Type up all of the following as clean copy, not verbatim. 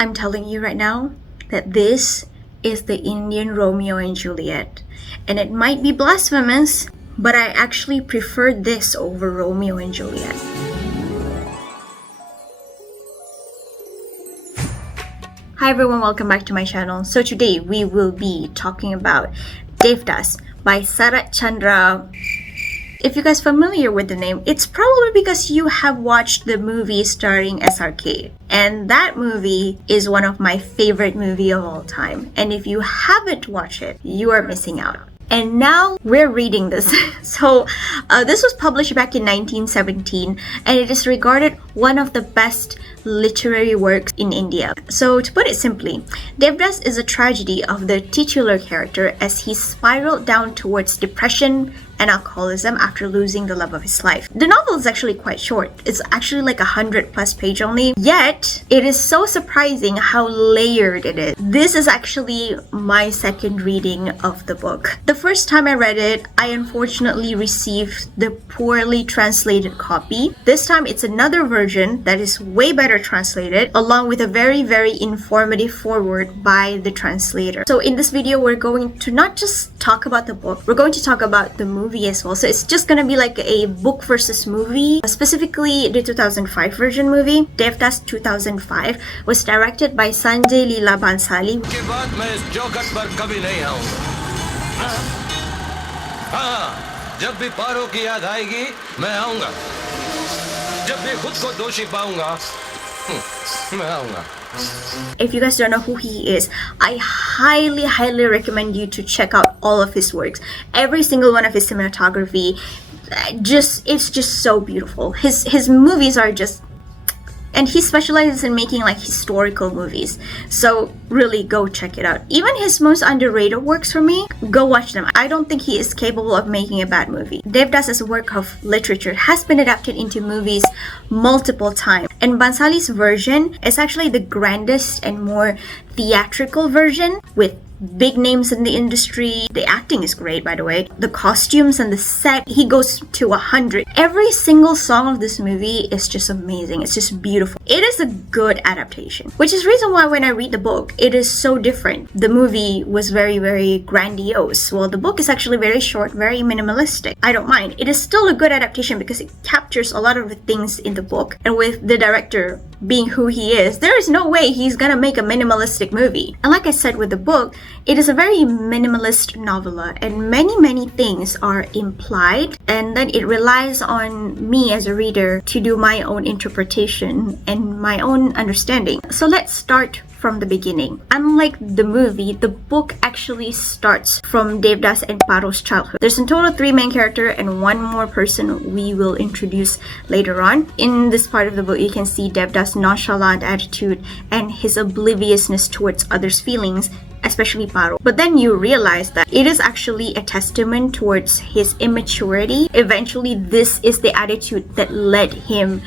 I'm telling you right now that this is the Indian Romeo and Juliet. And it might be blasphemous, but I actually prefer this over Romeo and Juliet. Hi everyone, welcome back to my channel. So today we will be talking about Devdas by Sarat Chandra. If you guys are familiar with the name, it's probably because you have watched the movie starring SRK. And that movie is one of my favorite movies of all time. And if you haven't watched it, you are missing out. And now we're reading this. So this was published back in 1917 and it is regarded one of the best literary works in India. So to put it simply, Devdas is a tragedy of the titular character as he spiraled down towards depression and alcoholism after losing the love of his life. The novel is actually quite short. It's actually like 100+ page only, yet it is so surprising how layered it is. This is actually my second reading of the book. The first time I read it, I unfortunately received the poorly translated copy. This time it's another version that is way better translated, along with a very informative foreword by the translator. So in this video, we're going to not just talk about the book, we're going to talk about the movie as well. So it's just gonna be like a book versus movie. Specifically, the 2005 version movie, Devdas 2005, was directed by Sanjay Leela Bhansali. के बाद मैं इस चौखट पर कभी नहीं आऊंगा। हाँ, जब भी पारो की याद आएगी, मैं आऊंगा। जब भी खुद को दोषी पाऊंगा, मैं आऊंगा। If you guys don't know who he is, I highly recommend you to check out all of his works. Every single one of his cinematography, it's just so beautiful. His movies are just, and he specializes in making like historical movies. So really go check it out. Even his most underrated works for me, go watch them. I don't think he is capable of making a bad movie. Devdas as a work of literature has been adapted into movies multiple times. And Bhansali's version is actually the grandest and more theatrical version with big names in the industry. The acting is great, by the way. The costumes and the set, he goes to 100. Every single song of this movie is just amazing. It's just beautiful. It is a good adaptation, which is the reason why when I read the book, it is so different. The movie was very grandiose, while the book is actually very short, very minimalistic. I don't mind. It is still a good adaptation because it captures a lot of the things in the book. And with the director being who he is, there is no way he's gonna make a minimalistic movie. And like I said with the book, it is a very minimalist novella and many things are implied, and then it relies on me as a reader to do my own interpretation and my own understanding. So let's start from the beginning. Unlike the movie, the book actually starts from Devdas and Paro's childhood. There's in total 3 main characters and 1 more person we will introduce later on. In this part of the book, you can see Devdas' nonchalant attitude and his obliviousness towards others' feelings, especially Paro. But then you realize that it is actually a testament towards his immaturity. Eventually, this is the attitude that led him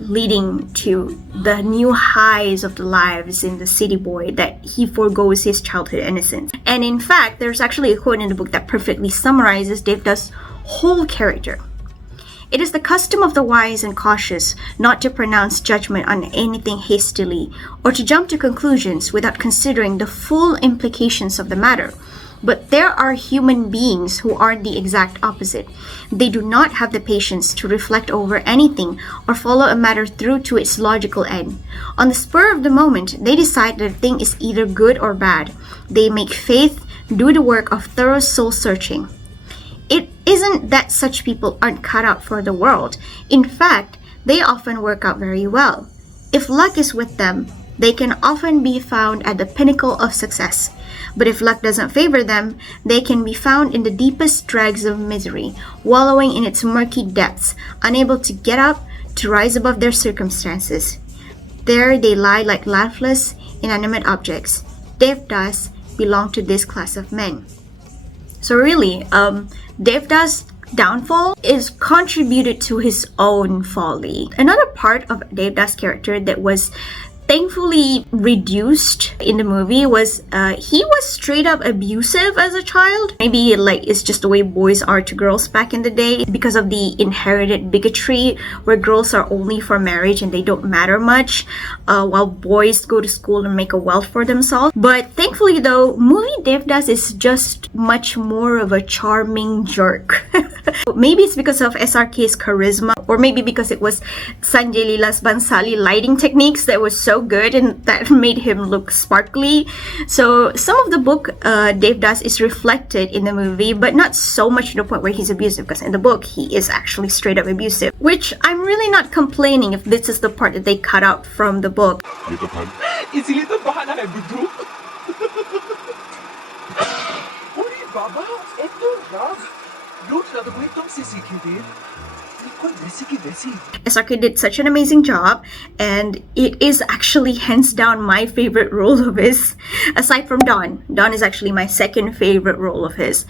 leading to the new highs of the lives in the city boy, that he forgoes his childhood innocence. And in fact, there's actually a quote in the book that perfectly summarizes Devdas' whole character. It is the custom of the wise and cautious not to pronounce judgment on anything hastily or to jump to conclusions without considering the full implications of the matter. But there are human beings who are the exact opposite. They do not have the patience to reflect over anything or follow a matter through to its logical end. On the spur of the moment, they decide that a thing is either good or bad. They make faith do the work of thorough soul searching. It isn't that such people aren't cut out for the world. In fact, they often work out very well. If luck is with them, they can often be found at the pinnacle of success. But if luck doesn't favor them, they can be found in the deepest dregs of misery, wallowing in its murky depths, unable to get up, to rise above their circumstances. There they lie like lifeless, inanimate objects. Devdas belong to this class of men. So really, Devdas' downfall is contributed to his own folly. Another part of Devdas' character that was thankfully reduced in the movie was he was straight up abusive as a child. Maybe like it's just the way boys are to girls back in the day because of the inherited bigotry where girls are only for marriage and they don't matter much, while boys go to school and make a wealth for themselves. But thankfully though, movie Devdas is just much more of a charming jerk. Maybe it's because of SRK's charisma, or maybe because it was Sanjay Leela's Bansali lighting techniques that was so good and that made him look sparkly. So some of the book Devdas is reflected in the movie, but not so much to the point where he's abusive, because in the book he is actually straight up abusive, which I'm really not complaining if this is the part that they cut out from the book. इसीलिए तो बहाना है बुद्धू अरे बाबा एक तो राग लूट ना तो कोई तुमसे सीखी थी कोई वैसी की वैसी SRK did such an amazing job, and it is actually hands down my favorite role of his, aside from Don. Don is actually my second favorite role of his.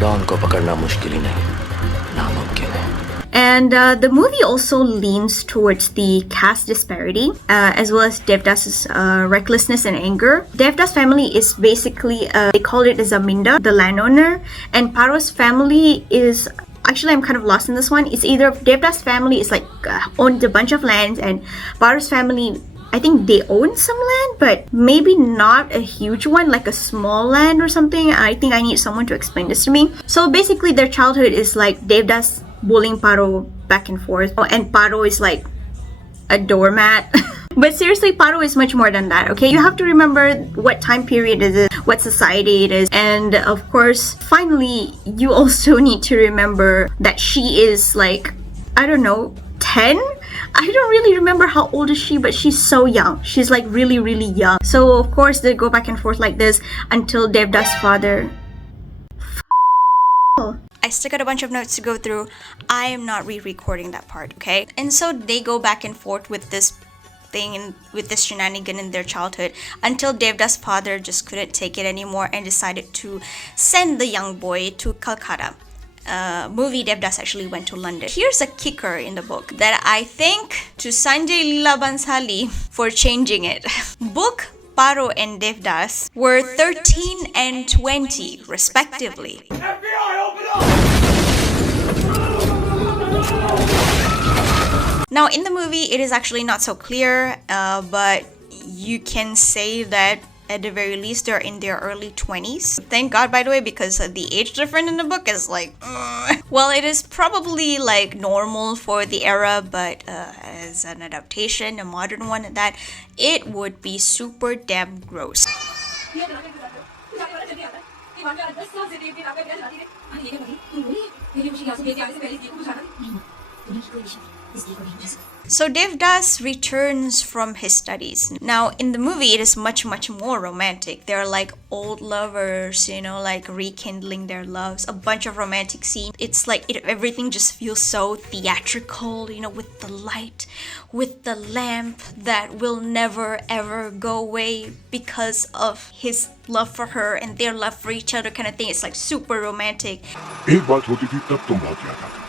Don को पकड़ना मुश्किल ही नहीं नामुमकिन है. And the movie also leans towards the caste disparity, as well as Devdas' recklessness and anger. Devdas' family is basically, they call it a zaminda, the landowner, and Paro's family is, actually I'm kind of lost in this one. It's either Devdas' family is like owned a bunch of lands, and Paro's family, I think they own some land, but maybe not a huge one, like a small land or something. I think I need someone to explain this to me. So basically their childhood is like Devdas bullying Paro back and forth, and Paro is like a doormat. But seriously, Paro is much more than that, okay? You have to remember what time period it is, what society it is, and of course, finally, you also need to remember that she is like, I don't know, 10? I don't really remember how old is she, but she's so young. She's like really, really young. So of course, they go back and forth like this until Devdas' father... I still got a bunch of notes to go through. I am not re-recording that part, okay? And so they go back and forth with this thing and with this shenanigan in their childhood until Devdas' father just couldn't take it anymore and decided to send the young boy to Calcutta. Movie Devdas actually went to London. Here's a kicker in the book that I thank to Sanjay Leela Bansali for changing it. Book Paro and Devdas were 13 and 20 respectively. FBI, open up! Now in the movie it is actually not so clear, but you can say that at the very least they're in their early 20s. Thank God, by the way, because the age difference in the book is like well, it is probably like normal for the era, but as an adaptation, a modern one at that, it would be super damn gross. So Devdas returns from his studies. Now in the movie it is much more romantic. They're like old lovers, you know, like rekindling their loves, a bunch of romantic scenes. It's like everything just feels so theatrical, you know, with the light, with the lamp that will never ever go away because of his love for her and their love for each other kind of thing. It's like super romantic. एक बात होती थी तब तुम बहुत याद आती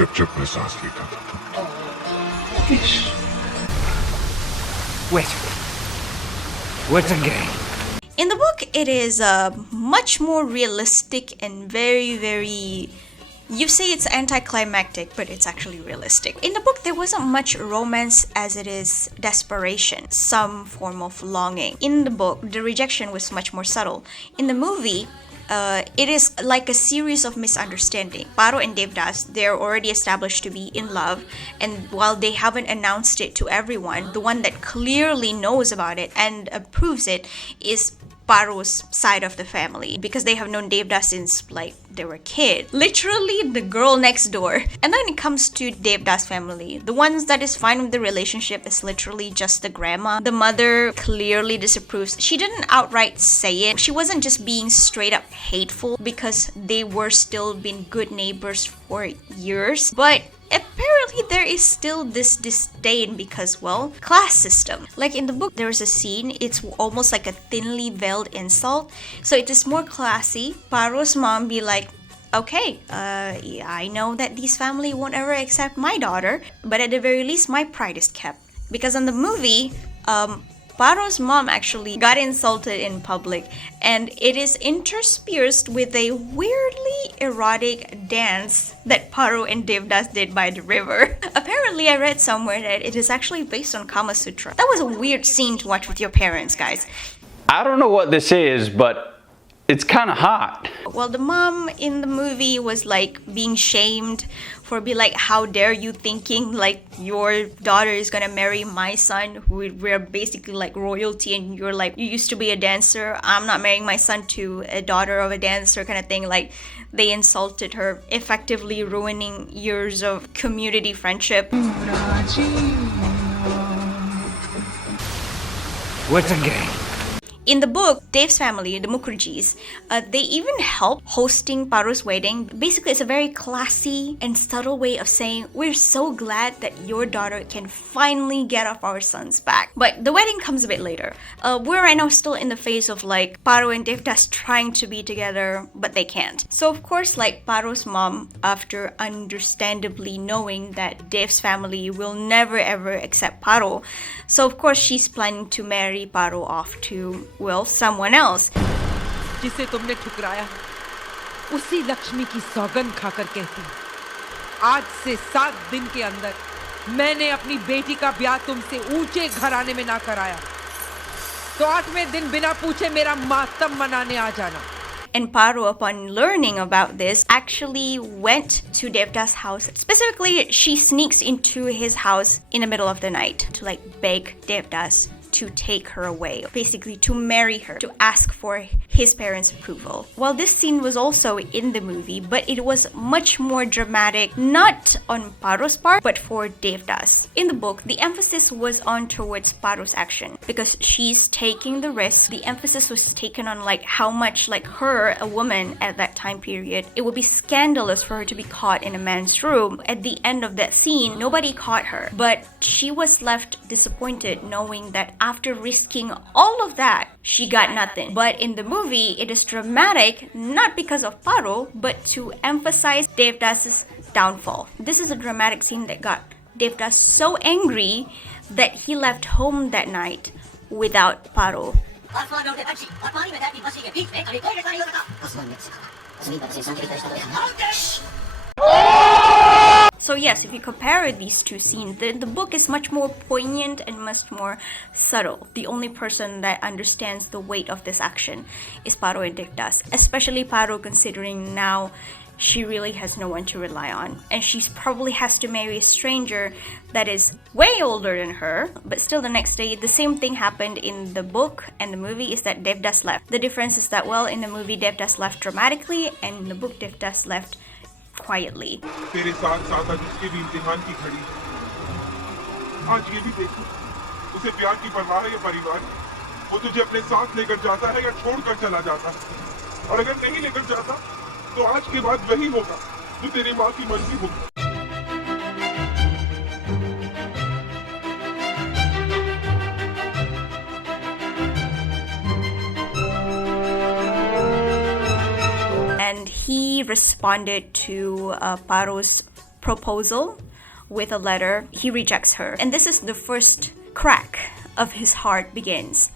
जब मैं सांस लेता था Wait again. In the book, it is much more realistic and very, you say it's anticlimactic, but it's actually realistic. In the book, there wasn't much romance as it is desperation, some form of longing. In the book, the rejection was much more subtle. In the movie, it is like a series of misunderstanding. Paro and Devdas, they're already established to be in love, and while they haven't announced it to everyone, the one that clearly knows about it and approves it is Paro's side of the family, because they have known Devdas since like they were kids. Literally the girl next door. And then it comes to Devdas' family. The ones that is fine with the relationship is literally just the grandma. The mother clearly disapproves. She didn't outright say it. She wasn't just being straight up hateful because they were still been good neighbors for years. But apparently there is still this disdain because, well, class system. Like in the book, there's a scene, it's almost like a thinly veiled insult. So it is more classy. Paro's mom be like, okay, yeah, I know that this family won't ever accept my daughter, but at the very least, my pride is kept. Because in the movie, Paro's mom actually got insulted in public, and it is interspersed with a weirdly erotic dance that Paro and Devdas did by the river. Apparently, I read somewhere that it is actually based on Kama Sutra. That was a weird scene to watch with your parents, guys. I don't know what this is, but it's kind of hot. Well, the mom in the movie was like being shamed for be like, how dare you thinking like your daughter is gonna marry my son, who we're basically like royalty, and you're like, you used to be a dancer, I'm not marrying my son to a daughter of a dancer, kind of thing. Like, they insulted her, effectively ruining years of community friendship. What a game. In the book, Dave's family, the Mukherjees, they even helped hosting Paro's wedding. Basically, it's a very classy and subtle way of saying, we're so glad that your daughter can finally get off our son's back. But the wedding comes a bit later. We're right now still in the phase of like Paro and Devdas trying to be together, but they can't. So of course, like Paro's mom, after understandably knowing that Dave's family will never ever accept Paro, so of course she's planning to marry Paro off to, well, someone else. जिसे तुमने ठुकराया उसी लक्ष्मी की सौगंध खाकर कहती हूँ, आज से 7 दिन के अंदर मैंने अपनी बेटी का ब्याह तुमसे ऊंचे घराने में ना कराया तो 8वें दिन बिना पूछे मेरा मातम मनाने आ जाना. And Paro, upon learning about this, actually went to Devdas' house. Specifically, she sneaks into his house in the middle of the night to like beg Devdas to take her away, basically to marry her, to ask for his parents' approval. Well, this scene was also in the movie, but it was much more dramatic, not on Paro's part, but for Devdas. In the book, the emphasis was on towards Paro's action, because she's taking the risk. The emphasis was taken on like how much like her, a woman at that time period, it would be scandalous for her to be caught in a man's room. At the end of that scene, nobody caught her, but she was left disappointed knowing that after risking all of that, she got nothing. But in the movie, it is dramatic, not because of Paro, but to emphasize Devdas' downfall. This is a dramatic scene that got Devdas so angry that he left home that night without Paro. So yes, if you compare these two scenes, the book is much more poignant and much more subtle. The only person that understands the weight of this action is Paro and Devdas, especially Paro, considering now she really has no one to rely on. And she probably has to marry a stranger that is way older than her, but still the next day, the same thing happened in the book and the movie is that Devdas left. The difference is that, well, in the movie, Devdas left dramatically, and in the book, Devdas left quietly. तेरे साथ साथ आज उसके भी इम्तिहान की घड़ी आज ये भी देखो उसे प्यार की परवाह है या परिवार वो तुझे अपने साथ लेकर जाता है या छोड़कर चला जाता है और अगर नहीं लेकर जाता तो आज के बाद वही होगा जो तेरी माँ की मर्जी होगी. And he responded to Paro's proposal with a letter. He rejects her. And this is the first crack of his heart begins.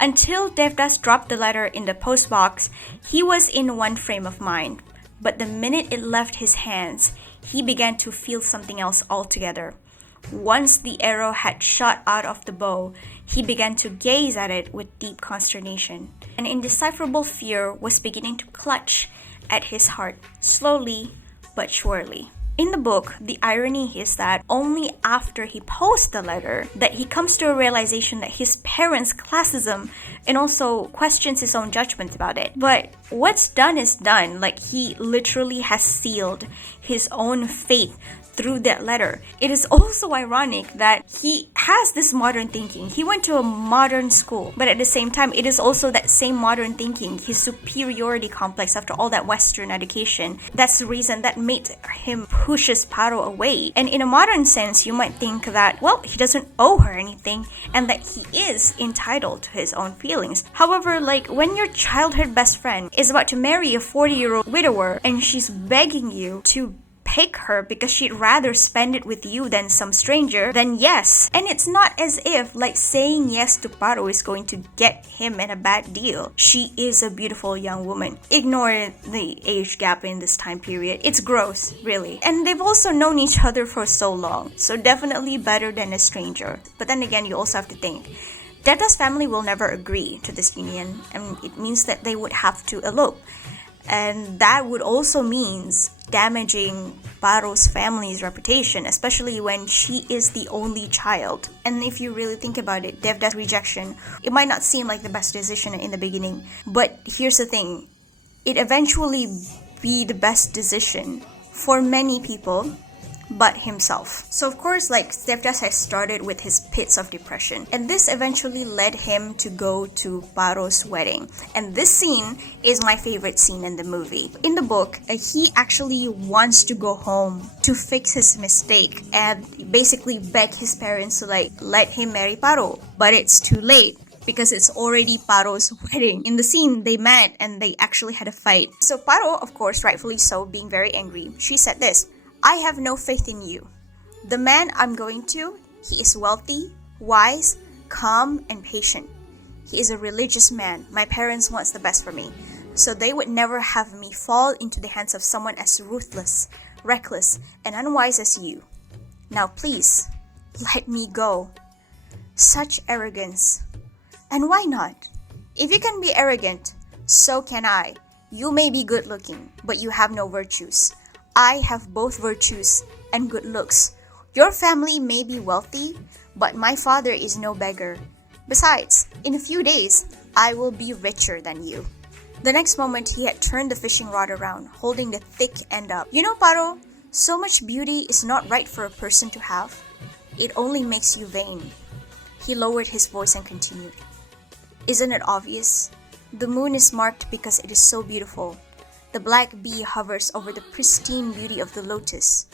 Until Devdas dropped the letter in the postbox, he was in one frame of mind. But the minute it left his hands, he began to feel something else altogether. Once the arrow had shot out of the bow, he began to gaze at it with deep consternation. An indecipherable fear was beginning to clutch at his heart, slowly but surely. In the book, the irony is that only after he posts the letter that he comes to a realization that his parents' classism and also questions his own judgment about it. But what's done is done. Like, he literally has sealed his own fate through that letter. It is also ironic that he has this modern thinking. He went to a modern school, but at the same time, it is also that same modern thinking, his superiority complex after all that Western education. That's the reason that made him pushes Paro away. And in a modern sense, you might think that, well, he doesn't owe her anything and that he is entitled to his own feelings. However, like when your childhood best friend is about to marry a 40-year-old widower and she's begging you to pick her because she'd rather spend it with you than some stranger, then yes. And it's not as if like saying yes to Paro is going to get him in a bad deal. She is a beautiful young woman. Ignore the age gap in this time period. It's gross, really. And they've also known each other for so long, so definitely better than a stranger. But then again, you also have to think, Devdas' family will never agree to this union, and it means that they would have to elope. And that would also means damaging Paro's family's reputation, especially when she is the only child. And if you really think about it, Devdas' rejection, it might not seem like the best decision in the beginning, but here's the thing, it eventually be the best decision for many people but himself. So of course, like, Devdas has started with his pits of depression, and this eventually led him to go to Paro's wedding. And this scene is my favorite scene in the movie. In the book, he actually wants to go home to fix his mistake and basically beg his parents to like let him marry Paro, but it's too late because it's already Paro's wedding. In the scene, they met and they actually had a fight. So Paro, of course, rightfully so, being very angry, she said this, "I have no faith in you. The man I'm going to, he is wealthy, wise, calm, and patient. He is a religious man. My parents want the best for me, so they would never have me fall into the hands of someone as ruthless, reckless, and unwise as you. Now please, let me go." Such arrogance. And why not? If you can be arrogant, so can I. You may be good looking, but you have no virtues. I have both virtues and good looks. Your family may be wealthy, but my father is no beggar. Besides, in a few days, I will be richer than you. The next moment, he had turned the fishing rod around, holding the thick end up. You know, Paro, so much beauty is not right for a person to have. It only makes you vain. He lowered his voice and continued. Isn't it obvious? The moon is marked because it is so beautiful. The black bee hovers over the pristine beauty of the lotus.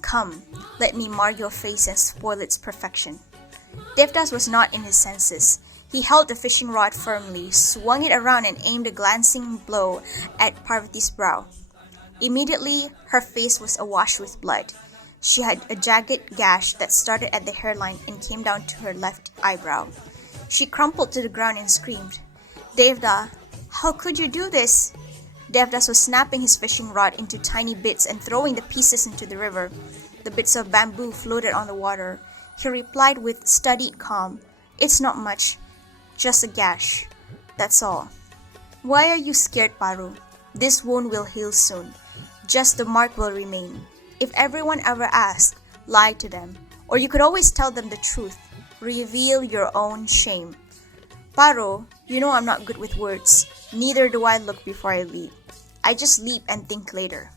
Come, let me mar your face and spoil its perfection. Devdas was not in his senses. He held the fishing rod firmly, swung it around and aimed a glancing blow at Parvati's brow. Immediately, her face was awash with blood. She had a jagged gash that started at the hairline and came down to her left eyebrow. She crumpled to the ground and screamed, "Devda, how could you do this?" Devdas was snapping his fishing rod into tiny bits and throwing the pieces into the river. The bits of bamboo floated on the water. He replied with studied calm, "It's not much, just a gash. That's all." "Why are you scared, Paro? This wound will heal soon. Just the mark will remain. If everyone ever asks, lie to them. Or you could always tell them the truth. Reveal your own shame." "Paro, you know I'm not good with words. Neither do I look before I leap. I just leap and think later."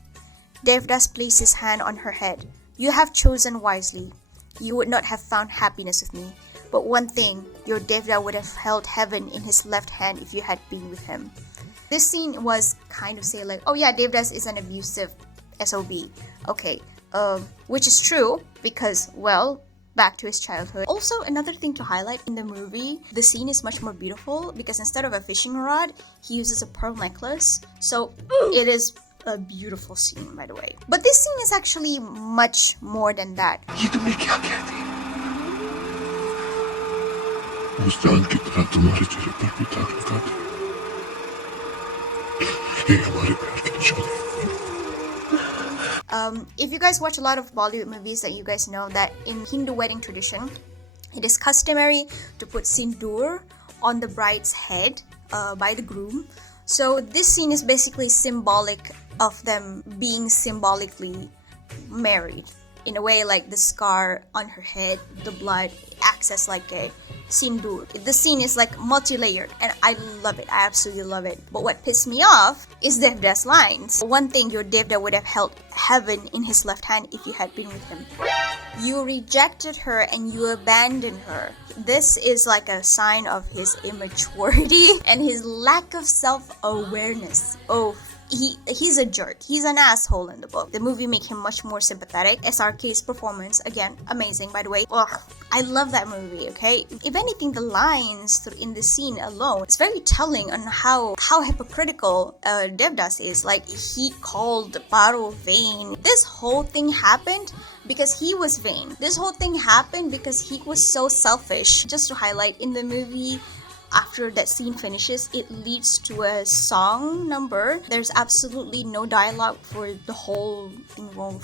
Devdas placed his hand on her head. "You have chosen wisely. You would not have found happiness with me. But one thing, your Devda would have held heaven in his left hand if you had been with him." This scene was kind of say like, oh yeah, Devdas is an abusive SOB. Okay, which is true because, well, back to his childhood. Also, another thing to highlight in the movie, the scene is much more beautiful because instead of a fishing rod, he uses a pearl necklace. So it is a beautiful scene, by the way. But this scene is actually much more than that. ये तुमने क्या कह दी? उस जान की तरह तुम्हारे चेहरे पर भी दाग लगा दे। ये हमारे प्यार की निशानी। If you guys watch a lot of Bollywood movies, that you guys know that in Hindu wedding tradition, it is customary to put sindoor on the bride's head by the groom. So this scene is basically symbolic of them being symbolically married. In a way, like the scar on her head, the blood acts as like a sindoor. The scene is like multi-layered and I love it. I absolutely love it. But what pissed me off is Devdas' lines. One thing, your Devda would have held heaven in his left hand if you had been with him. You rejected her and you abandoned her. This is like a sign of his immaturity and his lack of self-awareness. Oh, he's a jerk. He's an asshole in the book. The movie made him much more sympathetic. SRK's performance, again, amazing by the way. Ugh, I love that movie, okay? If anything, the lines in the scene alone, it's very telling on how hypocritical Devdas is. Like, he called Paro vain. This whole thing happened because he was vain. This whole thing happened because he was so selfish. Just to highlight, in the movie, after that scene finishes, it leads to a song number. There's absolutely no dialogue for the whole thing, 4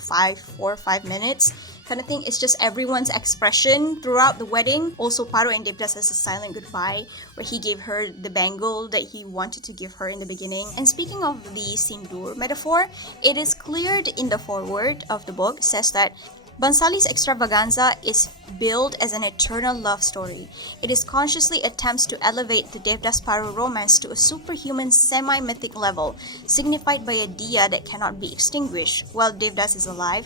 or 5 minutes kind of thing. It's just everyone's expression throughout the wedding. Also, Paro and Devdas has a silent goodbye where he gave her the bangle that he wanted to give her in the beginning. And speaking of the sindur metaphor, it is cleared in the foreword of the book, says that Bhansali's extravaganza is billed as an eternal love story. It is consciously attempts to elevate the Devdas-Paro romance to a superhuman semi-mythic level, signified by a diya that cannot be extinguished while Devdas is alive.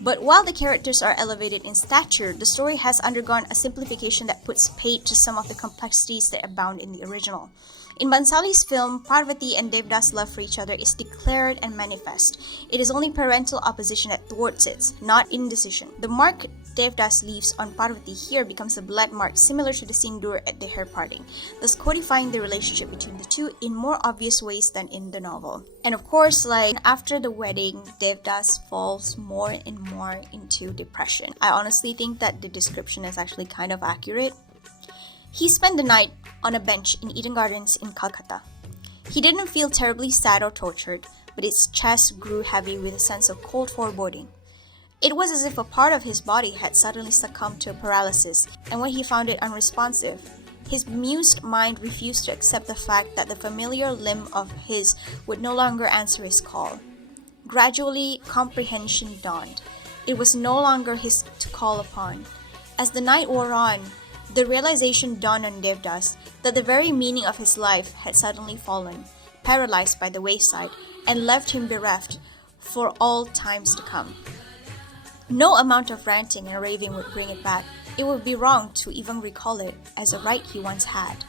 But while the characters are elevated in stature, the story has undergone a simplification that puts paid to some of the complexities that abound in the original. In Bhansali's film, Parvati and Devdas' love for each other is declared and manifest. It is only parental opposition that thwarts it, not indecision. The mark Devdas leaves on Parvati here becomes a blood mark similar to the sindur at the hair parting, thus codifying the relationship between the two in more obvious ways than in the novel. And of course, like, after the wedding, Devdas falls more and more into depression. I honestly think that the description is actually kind of accurate. He spent the night on a bench in Eden Gardens in Calcutta. He didn't feel terribly sad or tortured, but his chest grew heavy with a sense of cold foreboding. It was as if a part of his body had suddenly succumbed to a paralysis, and when he found it unresponsive, his bemused mind refused to accept the fact that the familiar limb of his would no longer answer his call. Gradually, comprehension dawned. It was no longer his to call upon. As the night wore on, the realization dawned on Devdas that the very meaning of his life had suddenly fallen, paralyzed by the wayside, and left him bereft for all times to come. No amount of ranting and raving would bring it back. It would be wrong to even recall it as a right he once had.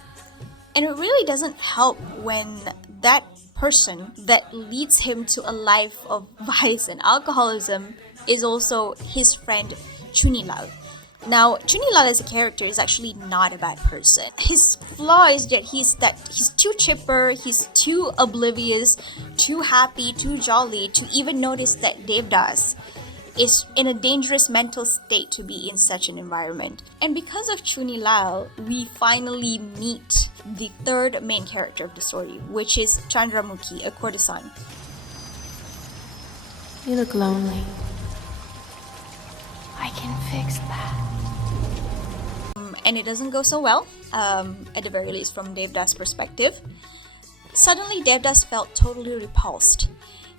And it really doesn't help when that person that leads him to a life of vice and alcoholism is also his friend Chunilal. Now, Chunilal as a character is actually not a bad person. His flaw is that he's too chipper, he's too oblivious, too happy, too jolly to even notice that Devdas is in a dangerous mental state to be in such an environment. And because of Chunilal, we finally meet the third main character of the story, which is Chandramukhi, a courtesan. You look lonely. I can fix that. And it doesn't go so well, at the very least from Devdas' perspective. Suddenly, Devdas felt totally repulsed.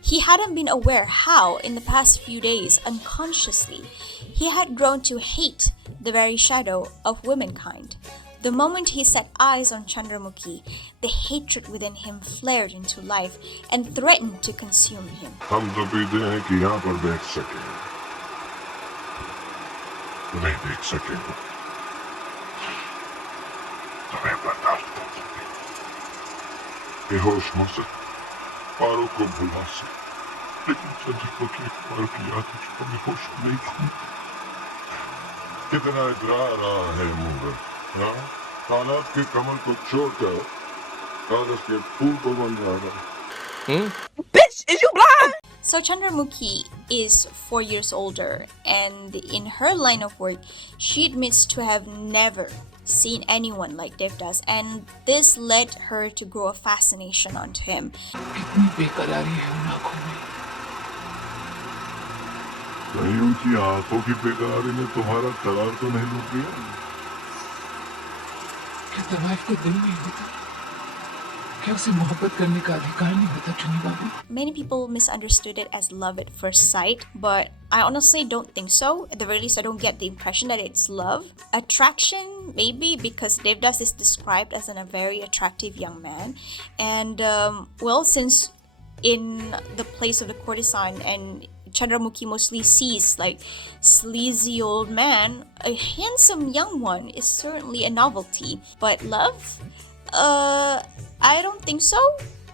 He hadn't been aware how, in the past few days, unconsciously, he had grown to hate the very shadow of womankind. The moment he set eyes on Chandramukhi, the hatred within him flared into life and threatened to consume him. हम तो पीते हैं कि यहाँ पर बैठ सके, नहीं देख सके, तुम्हें बर्दाश्त कर सके, बेहोश हो सके, पारो को भुला सके, लेकिन चंद्रमुखी पारो की याद मुझको बेहोश नहीं हूँ। कितना इतरा रहा है मुंगर, हाँ? तालाब के कमल को छोड़कर कागज के फूल को बन रहा है। Bitch, is you blind? So Chandramukhi is 4 years older, and in her line of work, she admits to have never seen anyone like Devdas, and this led her to grow a fascination onto him. कितनी बेकरारी है उन आंखों में। कहीं उनकी आंखों की बेकरारी ने तुम्हारा करार तो नहीं लूट लिया? क्या तवाइफ को दिल नहीं होता? क्या उसे मोहब्बत करने का अधिकार नहीं होता, चुनी बाबू? Many people misunderstood it as love at first sight, but I honestly don't think so. At the very least, I don't get the impression that it's love. Attraction, maybe, because Devdas is described as a very attractive young man. And, well, since in the place of the courtesan and Chandramukhi mostly sees like sleazy old man, a handsome young one is certainly a novelty. But love? I don't think so.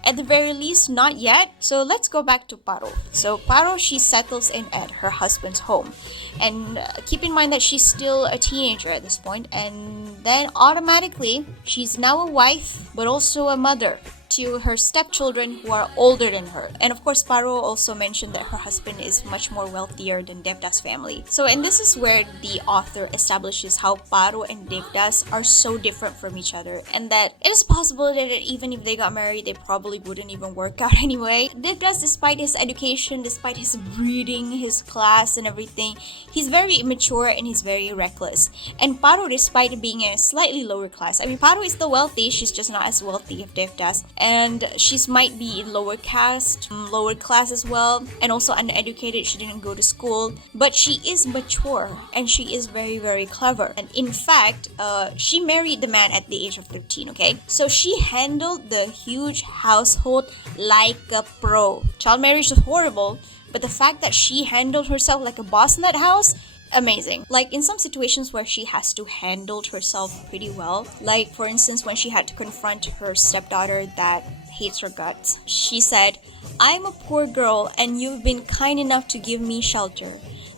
At the very least, not yet. So let's go back to Paro. So Paro, she settles in at her husband's home. And keep in mind that she's still a teenager at this point. And then automatically, she's now a wife, but also a mother to her stepchildren who are older than her. And of course, Paro also mentioned that her husband is much more wealthier than Devdas' family. So, and this is where the author establishes how Paro and Devdas are so different from each other, and that it is possible that even if they got married, they probably wouldn't even work out anyway. Devdas, despite his education, despite his breeding, his class and everything, he's very immature and he's very reckless. And Paro, despite being in a slightly lower class, I mean, Paro is still wealthy, she's just not as wealthy as Devdas. And she's might be in lower caste, lower class as well, and also uneducated. She didn't go to school, but she is mature and she is very, very clever. And in fact, she married the man at the age of 13, okay? So she handled the huge household like a pro. Child marriage is horrible, but the fact that she handled herself like a boss in that house, amazing. Like in some situations where she has to handle herself pretty well, like for instance when she had to confront her stepdaughter that hates her guts, she said, "I'm a poor girl and you've been kind enough to give me shelter.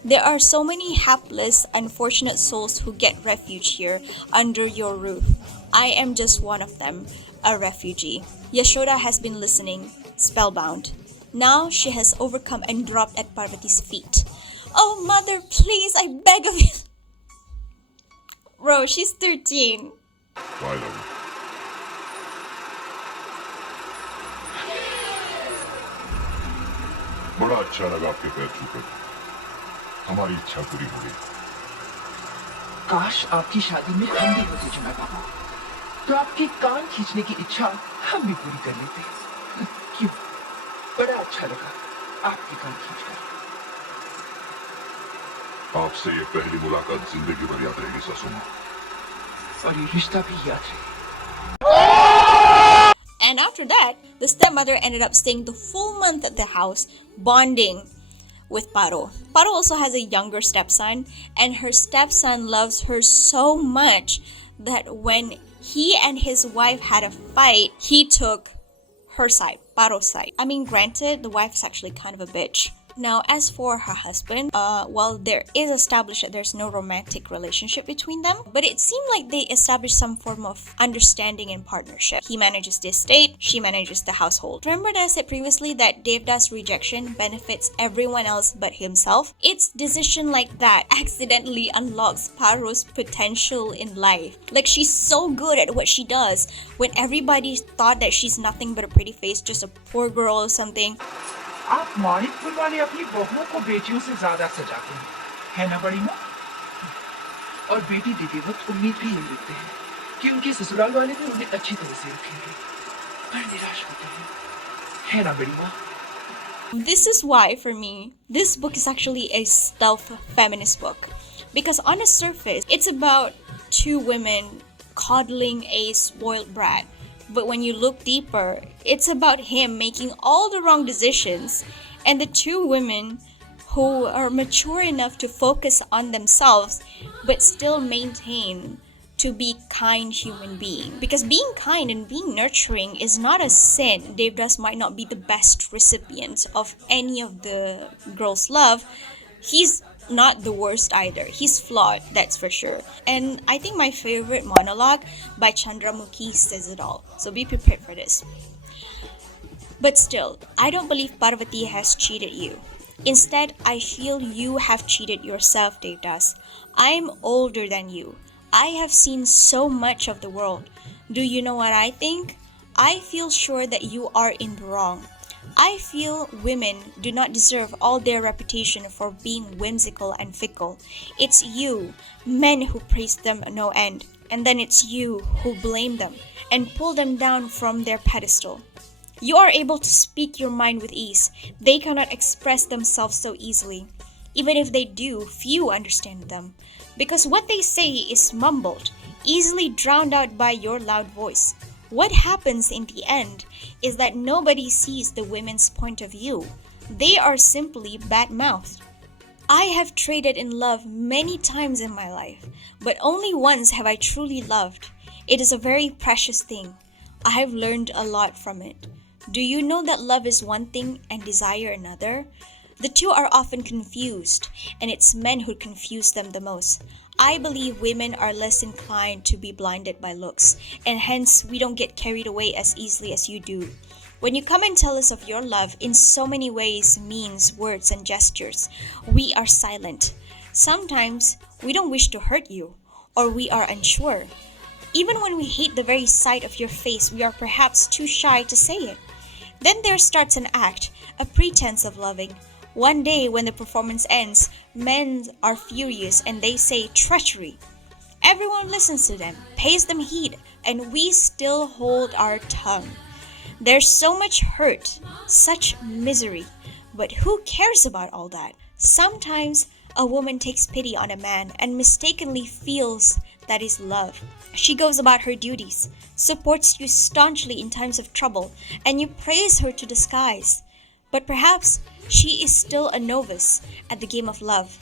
There are so many hapless, unfortunate souls who get refuge here under your roof. I am just one of them, a refugee." Yashoda has been listening, spellbound. Now she has overcome and dropped at Parvati's feet. "Oh, mother, please, I beg of you." Bro, she's 13. बड़ा अच्छा लगा आपके पैर छूकर। हमारी इच्छा पूरी हो गई। काश आपकी शादी में हम भी होते जुमा बाबू, तो आपके कान खींचने की इच्छा हम भी पूरी कर लेते। क्यों? बड़ा अच्छा लगा आपके कान खींचकर। आपसे ये पहली मुलाकात जिंदगी भर याद रहेगी सासू माँ। और ये रिश्ता भी याद रहे। And after that, the stepmother ended up staying the full month at the house, bonding with Paro. Paro also has a younger stepson, and her stepson loves her so much that when he and his wife had a fight, he took her side, Paro's side. I mean, granted, the wife is actually kind of a bitch. Now, as for her husband, while there is established that there's no romantic relationship between them, but it seemed like they established some form of understanding and partnership. He manages the estate, she manages the household. Remember that I said previously that Devdas' rejection benefits everyone else but himself? It's decision like that accidentally unlocks Paro's potential in life. Like, she's so good at what she does when everybody thought that she's nothing but a pretty face, just a poor girl or something. आप मानिकपुर वाले अपनी बहुओं को बेटियों से ज्यादा सजाते हैं, है ना बड़ी माँ? और बेटी देते वक्त उम्मीद भी यही रखते हैं कि उनके ससुराल वाले भी उन्हें अच्छी तरह से रखेंगे, पर निराश होते हैं, है ना बड़ी माँ? This is why, for me, this book is actually a stealth feminist book. Because on the surface, it's about two women coddling a spoiled brat. But when you look deeper, it's about him making all the wrong decisions and the two women who are mature enough to focus on themselves but still maintain to be kind human being. Because being kind and being nurturing is not a sin. Devdas might not be the best recipient of any of the girls' love. He's not the worst either. He's flawed, that's for sure. And I think my favorite monologue by Chandramukhi says it all. So be prepared for this. But still, I don't believe Parvati has cheated you. Instead, I feel you have cheated yourself, Devdas. I'm older than you. I have seen so much of the world. Do you know what I think? I feel sure that you are in the wrong. I feel women do not deserve all their reputation for being whimsical and fickle. It's you, men, who praise them no end, and then it's you who blame them and pull them down from their pedestal. You are able to speak your mind with ease. They cannot express themselves so easily. Even if they do, few understand them, because what they say is mumbled, easily drowned out by your loud voice. What happens in the end is that nobody sees the women's point of view. They are simply bad-mouthed. I have traded in love many times in my life, but only once have I truly loved. It is a very precious thing. I have learned a lot from it. Do you know that love is one thing and desire another? The two are often confused, and it's men who confuse them the most. I believe women are less inclined to be blinded by looks, and hence we don't get carried away as easily as you do. When you come and tell us of your love in so many ways, means, words, and gestures, we are silent. Sometimes we don't wish to hurt you, or we are unsure. Even when we hate the very sight of your face, we are perhaps too shy to say it. Then there starts an act, a pretense of loving. One day when the performance ends, men are furious and they say treachery. Everyone listens to them, pays them heed, and we still hold our tongue. There's so much hurt, such misery, but who cares about all that? Sometimes a woman takes pity on a man and mistakenly feels that is love. She goes about her duties, supports you staunchly in times of trouble, and you praise her to the skies. But perhaps she is still a novice at the game of love.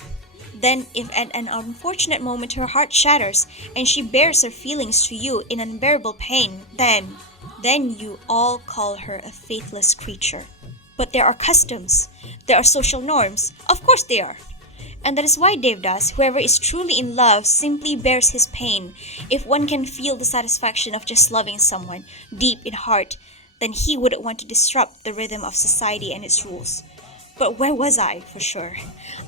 Then, if at an unfortunate moment her heart shatters and she bears her feelings to you in unbearable pain, then you all call her a faithless creature. But there are customs, there are social norms, of course they are. And that is why Devdas, whoever is truly in love, simply bears his pain. If one can feel the satisfaction of just loving someone deep in heart, then he wouldn't want to disrupt the rhythm of society and its rules. But where was I, for sure?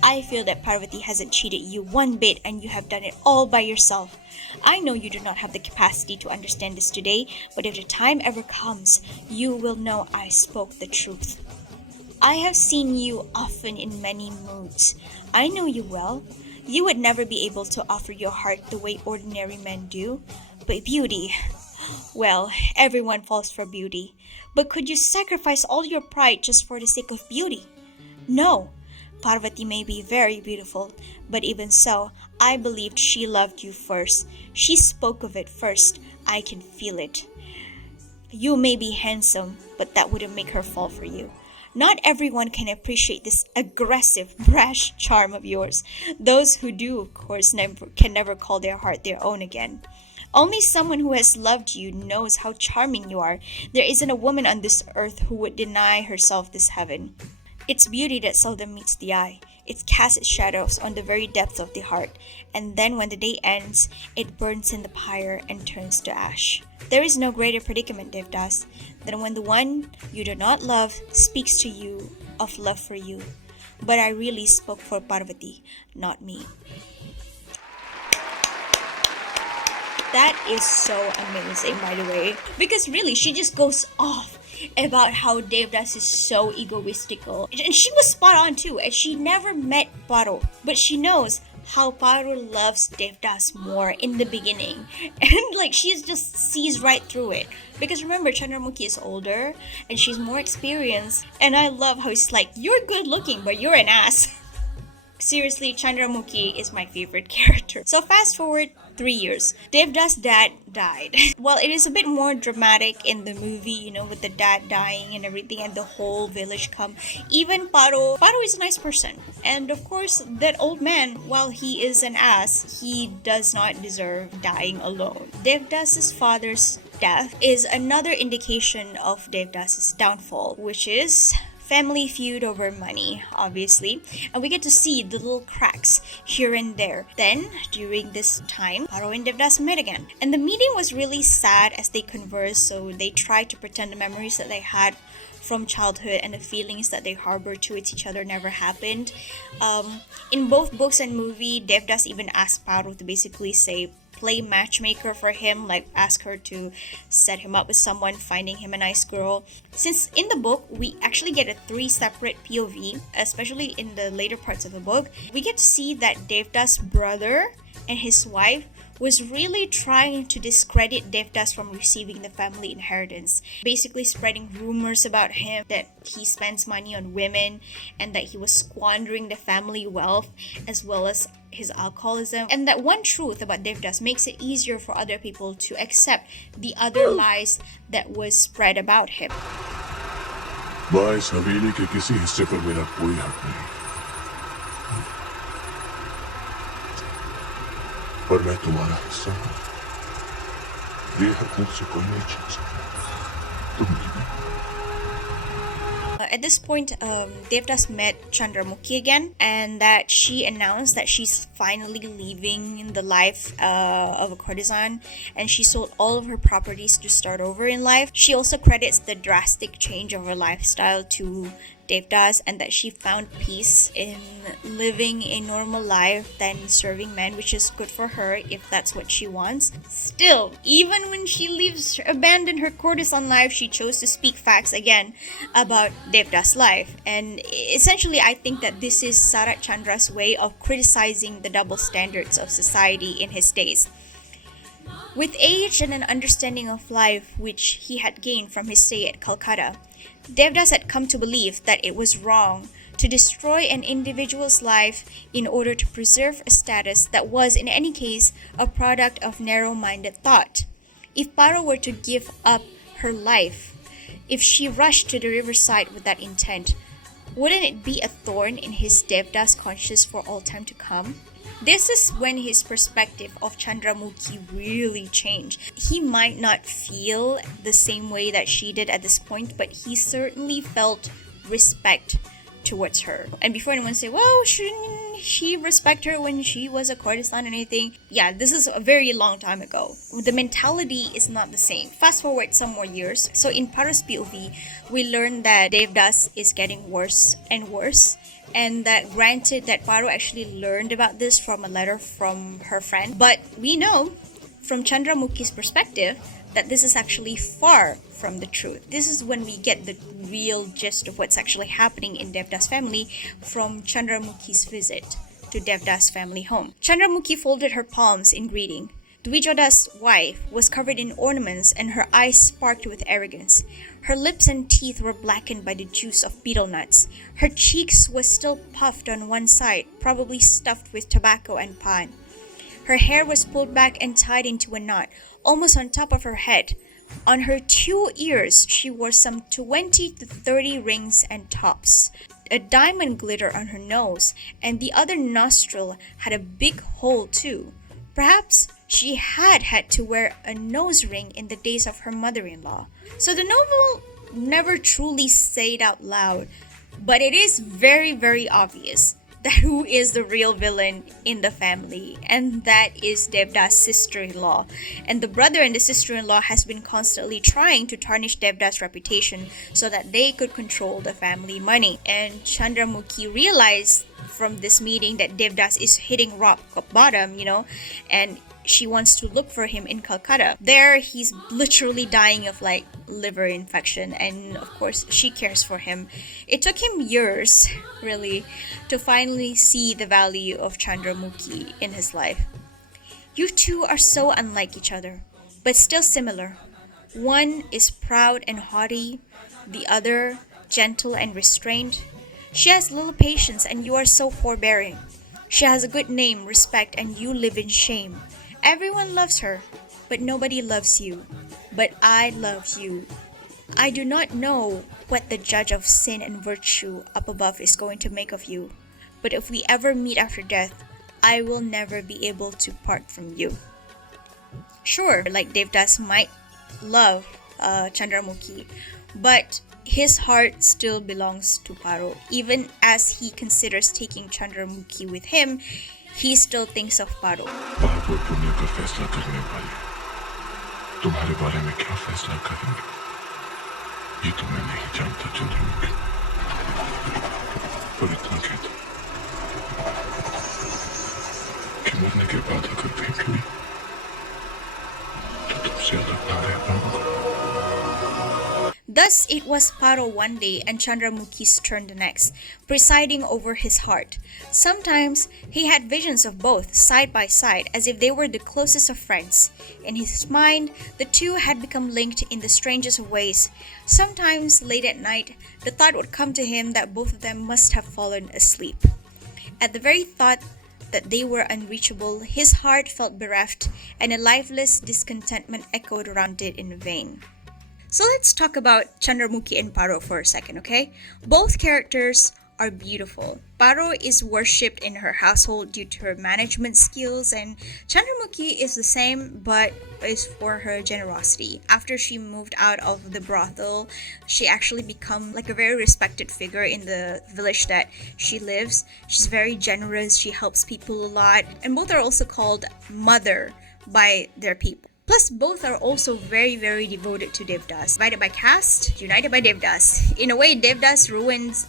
I feel that Parvati hasn't cheated you one bit and you have done it all by yourself. I know you do not have the capacity to understand this today, but if the time ever comes, you will know I spoke the truth. I have seen you often in many moods. I know you well. You would never be able to offer your heart the way ordinary men do. But beauty, well, everyone falls for beauty. But could you sacrifice all your pride just for the sake of beauty? No. Parvati may be very beautiful, but even so, I believed she loved you first. She spoke of it first. I can feel it. You may be handsome, but that wouldn't make her fall for you. Not everyone can appreciate this aggressive, brash charm of yours. Those who do, of course, can never call their heart their own again. Only someone who has loved you knows how charming you are. There isn't a woman on this earth who would deny herself this heaven. It's beauty that seldom meets the eye. It casts its shadows on the very depths of the heart, and then when the day ends, it burns in the pyre and turns to ash. There is no greater predicament, Devdas, than when the one you do not love speaks to you of love for you. But I really spoke for Parvati, not me. That is so amazing, by the way, because really she just goes off about how Devdas is so egoistical, and she was spot on too, and she never met Paro, but she knows how Paro loves Devdas more in the beginning, and like she just sees right through it, because remember Chandramukhi is older and she's more experienced, and I love how he's like, you're good looking but you're an ass. Seriously, Chandramukhi is my favorite character. So fast forward 3 years. Devdas' dad died. Well, it is a bit more dramatic in the movie, with the dad dying and everything and the whole village come. Even Paro is a nice person. And of course, that old man, while he is an ass, he does not deserve dying alone. Devdas' father's death is another indication of Devdas' downfall, which is family feud over money, obviously, and we get to see the little cracks here and there. Then, during this time, Paro and Devdas met again, and the meeting was really sad as they conversed, so they tried to pretend the memories that they had from childhood and the feelings that they harbored towards each other never happened. In both books and movie, Devdas even asked Paro to basically play matchmaker for him, like ask her to set him up with someone, finding him a nice girl. Since in the book, we actually get 3 separate POV, especially in the later parts of the book, we get to see that Devdas' brother and his wife was really trying to discredit Devdas from receiving the family inheritance, basically spreading rumors about him that he spends money on women and that he was squandering the family wealth as well as his alcoholism, and that one truth about Devdas makes it easier for other people to accept the other lies that was spread about him. इस हवेली के किसी हिस्से पर मेरा कोई हक नहीं, पर मैं तुम्हारा हिस्सा हूं। ये हक मुझसे कोई नहीं छीन सकता, तुम भी नहीं। At this point, Devdas met Chandramukhi again, and that she announced that she's finally leaving the life of a courtesan, and she sold all of her properties to start over in life. She also credits the drastic change of her lifestyle to Devdas, and that she found peace in living a normal life than serving men, which is good for her if that's what she wants. Still, even when she abandoned her courtesan life, she chose to speak facts again about Devdas' life. And essentially, I think that this is Sarat Chandra's way of criticizing the double standards of society in his days. With age and an understanding of life which he had gained from his stay at Calcutta, Devdas had come to believe that it was wrong to destroy an individual's life in order to preserve a status that was, in any case, a product of narrow-minded thought. If Paro were to give up her life, if she rushed to the riverside with that intent, wouldn't it be a thorn in his Devdas conscience for all time to come? This is when his perspective of Chandramukhi really changed. He might not feel the same way that she did at this point, but he certainly felt respect towards her. And before anyone say, well, shouldn't she respect her when she was a courtesan and anything? Yeah, this is a very long time ago. The mentality is not the same. Fast forward some more years. So in Paro's POV, we learn that Devdas is getting worse and worse. And that granted that Paro actually learned about this from a letter from her friend. But we know from Chandramukhi's perspective that this is actually far from the truth. This is when we get the real gist of what's actually happening in Devdas' family from Chandramukhi's visit to Devdas' family home. Chandramukhi folded her palms in greeting. Dwijoda's wife was covered in ornaments and her eyes sparkled with arrogance. Her lips and teeth were blackened by the juice of betel nuts. Her cheeks was still puffed on one side, probably stuffed with tobacco and pan. Her hair was pulled back and tied into a knot, almost on top of her head. On her 2 ears, she wore some 20 to 30 rings and tops. A diamond glitter on her nose, and the other nostril had a big hole too. Perhaps she had to wear a nose ring in the days of her mother-in-law. So the novel never truly said out loud, but it is very, very obvious that who is the real villain in the family, and that is Devdas' sister-in-law. And the brother and the sister-in-law has been constantly trying to tarnish Devdas' reputation so that they could control the family money. And Chandramukhi realized from this meeting that Devdas is hitting rock bottom, and she wants to look for him in Calcutta. There, he's literally dying of liver infection, and of course, she cares for him. It took him years, really, to finally see the value of Chandramukhi in his life. You two are so unlike each other, but still similar. One is proud and haughty, the other gentle and restrained. She has little patience, and you are so forbearing. She has a good name, respect, and you live in shame. Everyone loves her, but nobody loves you. But I love you. I do not know what the judge of sin and virtue up above is going to make of you, but if we ever meet after death, I will never be able to part from you. Sure, Devdas might love Chandramukhi, but his heart still belongs to Paro. Even as he considers taking Chandramukhi with him, he still thinks of Paro. पाप और पुण्य का फैसला करने वाले तुम्हारे बारे में क्या फैसला करेंगे ये तो मैं नहीं जानता चंद्रमुखी, पर इतना कहता कि मरने के बाद अगर भेंट हुई तो तुमसे अलग ना रह पाऊंगा. Thus, it was Paro one day and Chandramukhi's turn the next, presiding over his heart. Sometimes he had visions of both, side by side, as if they were the closest of friends. In his mind, the two had become linked in the strangest of ways. Sometimes, late at night, the thought would come to him that both of them must have fallen asleep. At the very thought that they were unreachable, his heart felt bereft, and a lifeless discontentment echoed around it in vain. So let's talk about Chandramukhi and Paro for a second, okay? Both characters are beautiful. Paro is worshipped in her household due to her management skills, and Chandramukhi is the same but is for her generosity. After she moved out of the brothel, she actually become like a very respected figure in the village that she lives. She's very generous, she helps people a lot, and both are also called mother by their people. Plus, both are also very, very devoted to Devdas. Divided by caste, united by Devdas. In a way, Devdas ruins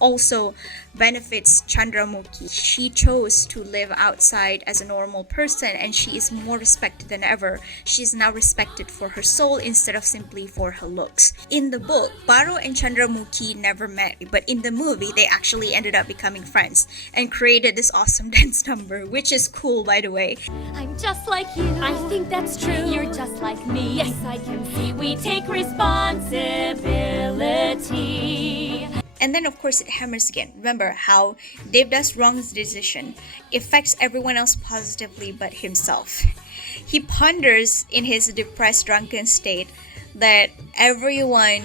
also benefits Chandramukhi. She chose to live outside as a normal person, and she is more respected than ever. She is now respected for her soul instead of simply for her looks. In the book, Paro and Chandramukhi never met, but in the movie, they actually ended up becoming friends and created this awesome dance number, which is cool, by the way. I'm just like you. I think that's true. You're just like me. Yes, I can see. We take responsibility. And then of course it hammers again. Remember how Devdas' wrong decision affects everyone else positively but himself. He ponders in his depressed, drunken state that everyone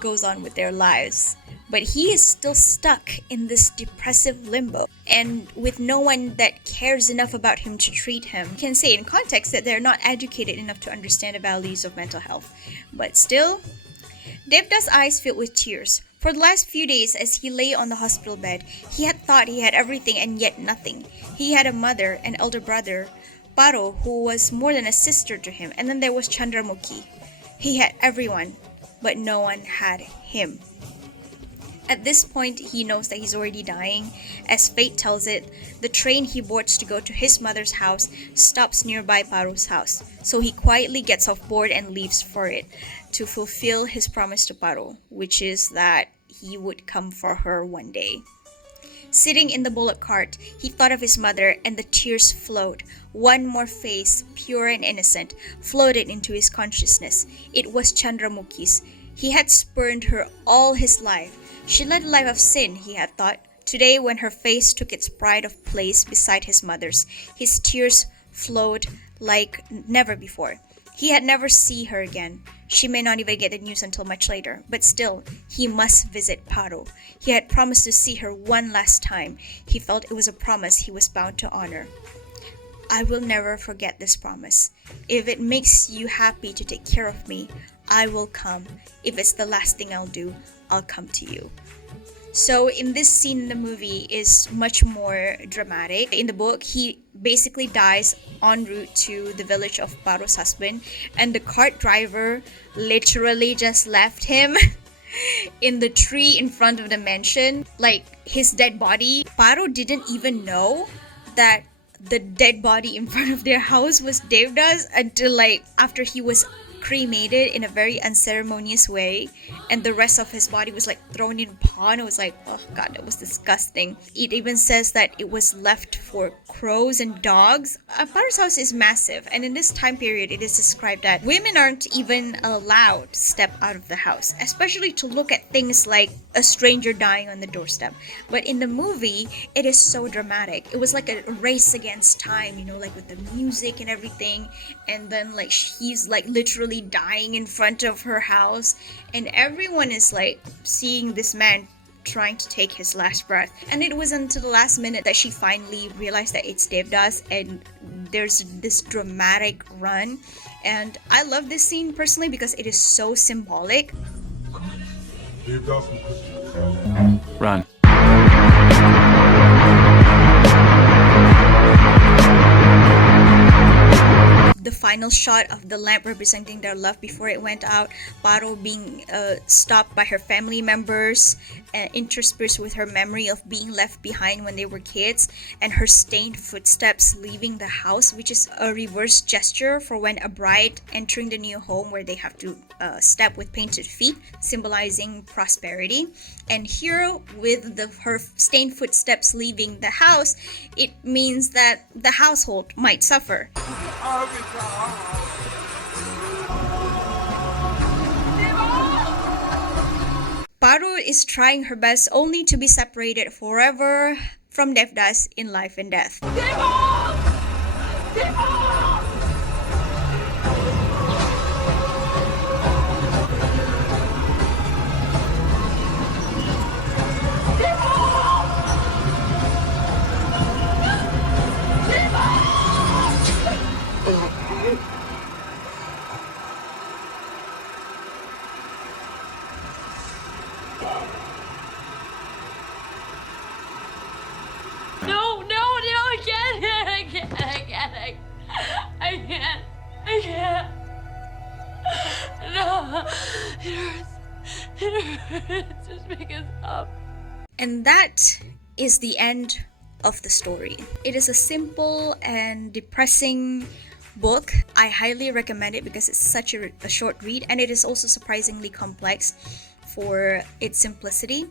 goes on with their lives, but he is still stuck in this depressive limbo, and with no one that cares enough about him to treat him. You can say in context that they're not educated enough to understand the values of mental health. But still, Devdas' eyes filled with tears. For the last few days, as he lay on the hospital bed, he had thought he had everything and yet nothing. He had a mother, an elder brother, Paro, who was more than a sister to him, and then there was Chandramukhi. He had everyone, but no one had him. At this point, he knows that he's already dying. As fate tells it, the train he boards to go to his mother's house stops nearby Paro's house. So he quietly gets off board and leaves for it to fulfill his promise to Paro, which is that he would come for her one day. Sitting in the bullock cart, he thought of his mother, and the tears flowed. One more face, pure and innocent, floated into his consciousness. It was Chandramukhi's. He had spurned her all his life. She led a life of sin, he had thought. Today, when her face took its pride of place beside his mother's, his tears flowed like never before. He had never seen her again. She may not even get the news until much later, but still, he must visit Paro. He had promised to see her one last time. He felt it was a promise he was bound to honor. I will never forget this promise. If it makes you happy to take care of me, I will come. If it's the last thing I'll do, I'll come to you. So in this scene in the movie is much more dramatic. In the book, he basically dies en route to the village of Paro's husband, and the cart driver literally just left him in the tree in front of the mansion, like his dead body. Paro didn't even know that the dead body in front of their house was Devdas until after he was cremated in a very unceremonious way, and the rest of his body was thrown in a pond. It was oh god, that was disgusting. It even says that it was left for crows and dogs. Paro's house is massive, and in this time period it is described that women aren't even allowed to step out of the house, especially to look at things like a stranger dying on the doorstep. But in the movie, it is so dramatic. It was like a race against time, with the music and everything, and then he's literally dying in front of her house, and everyone is seeing this man trying to take his last breath. And it was until the last minute that she finally realized that it's Devdas, and there's this dramatic run. And I love this scene personally because it is so symbolic. Run. The final shot of the lamp representing their love before it went out, Paro being stopped by her family members, interspersed with her memory of being left behind when they were kids, and her stained footsteps leaving the house, which is a reverse gesture for when a bride entering the new home where they have to step with painted feet, symbolizing prosperity. And here, with her stained footsteps leaving the house, it means that the household might suffer. Paro is trying her best only to be separated forever from Devdas in life and death. I can't. I can't. No. It hurts. It hurts. Just make it stop. And that is the end of the story. It is a simple and depressing book. I highly recommend it because it's such a short read, and it is also surprisingly complex for its simplicity.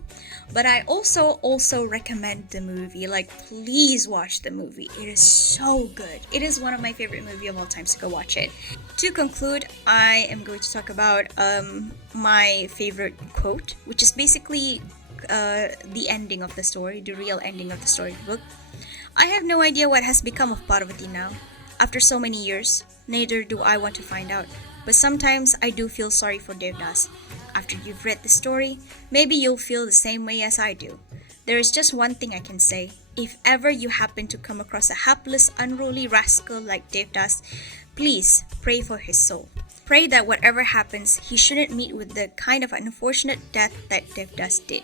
But I also recommend the movie. Like, please watch the movie. It is so good. It is one of my favorite movies of all time, so go watch it. To conclude, I am going to talk about my favorite quote, which is basically the ending of the story, the real ending of the story of the book. I have no idea what has become of Parvati now. After so many years, neither do I want to find out. But sometimes I do feel sorry for Devdas. After you've read the story, maybe you'll feel the same way as I do. There is just one thing I can say. If ever you happen to come across a hapless, unruly rascal like Devdas, please pray for his soul. Pray that whatever happens, he shouldn't meet with the kind of unfortunate death that Devdas did.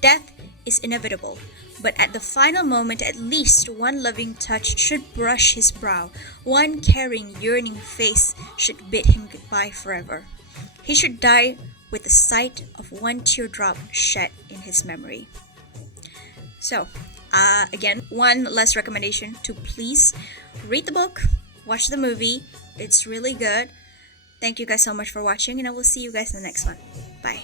Death is inevitable, but at the final moment, at least one loving touch should brush his brow. One caring, yearning face should bid him goodbye forever. He should die with the sight of one teardrop shed in his memory. So, again, one last recommendation to please read the book, watch the movie. It's really good. Thank you guys so much for watching, and I will see you guys in the next one. Bye.